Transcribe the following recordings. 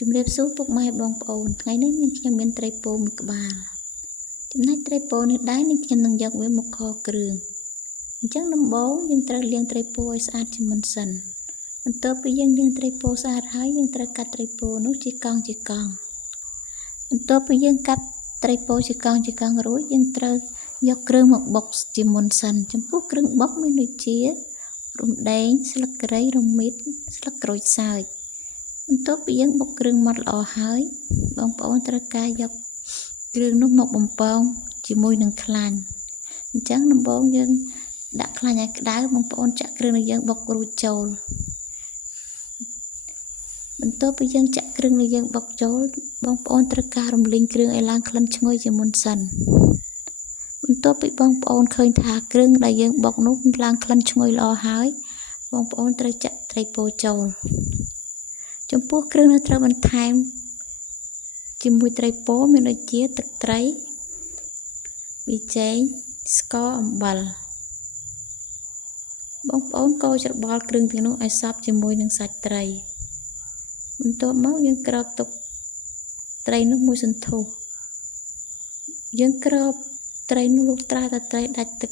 ជំរាបសួរពុកម៉ែបងប្អូនថ្ងៃនេះនាងខ្ញុំមានត្រីពោមួយក្បាលចំណែកត្រីពោនេះដែរនាងខ្ញុំនឹងយកវាមកខគ្រឿងអញ្ចឹងដំបូងយើងត្រូវលាងត្រីពោឲ្យស្អាតជាមុនសិនបន្ទាប់ពីយើងលាងត្រីពោស្អាតហើយយើងត្រូវកាត់ត្រីពោនោះជាកង់បន្ទាប់ពីយើងកាត់ត្រីពោជាកង់រួចយើងត្រូវយកគ្រឿងមកបុកជាមុនសិនចំពោះគ្រឿងបុកមានដូចជារំដេងស្លឹកគ្រៃរមៀតស្លឹកក្រូចសើចបន្ទាប់ពីយើងបុកគ្រឿងម៉ត់ល្អហើយបងប្អូនត្រូវការយកគ្រឿងនោះមកបំពងជាមួយនឹងខ្លាញ់អញ្ចឹងដំបូងយើងដាក់ខ្លាញ់ឲ្យក្តៅបងប្អូនចាក់គ្រឿងដែលយើងបុករួចចូលបន្ទាប់ពីយើងចាក់គ្រឿងដែលយើងបុកចូលបងប្អូនត្រូវការរំលីងគ្រឿងឲ្យឡើងក្លិនឈ្ងុយជាមុនសិនបន្ទាប់ពីបងប្អូនឃើញថាគ្រឿងដែលយើងបុកនោះឡើងក្លិនឈ្ងុយល្អហើយបងប្អូនត្រូវចាក់ត្រីពោចូលចំពោះគ្រឿងដែលត្រូវបន្ថែមជាមួយត្រីពោមានដូចជាទឹកត្រីប៊ីចេងស្ករអំបិលបងប្អូនកូរច្របល់គ្រឿងទាំងនោះឲ្យសព្វជាមួយនឹងសាច់ត្រីបន្ទាប់មកយើងក្របទុកត្រីនោះមួយសន្ទុះយើងក្របត្រីនោះលុះត្រាតែត្រីដាច់ទឹក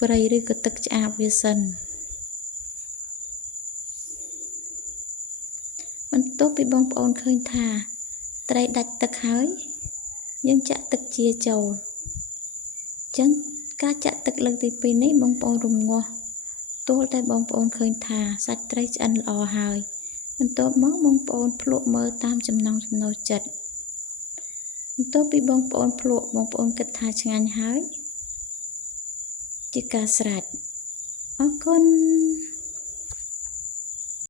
ប្រៃឬក៏ទឹកឆ្អាបវាសិនបន្ទាប់ពីបងប្អូនឃើញថាត្រីដាច់ទឹកហើយយើងចាក់ទឹកជាចូលអញ្ចឹងការចាក់ទឹកលើកទី2នេះបងប្អូនរំងាស់ទល់តែបងប្អូនឃើញថាសាច់ត្រីឆ្អិនល្អហើយបន្ទាប់មកបងប្អូនភ្លក់មើលតាមចំណង់ចំណូលចិត្តបន្ទាប់ពីបងប្អូនភ្លក់បងប្អូនគិតថាឆ្ងាញ់ហើយជាការស្រេចអរគុណ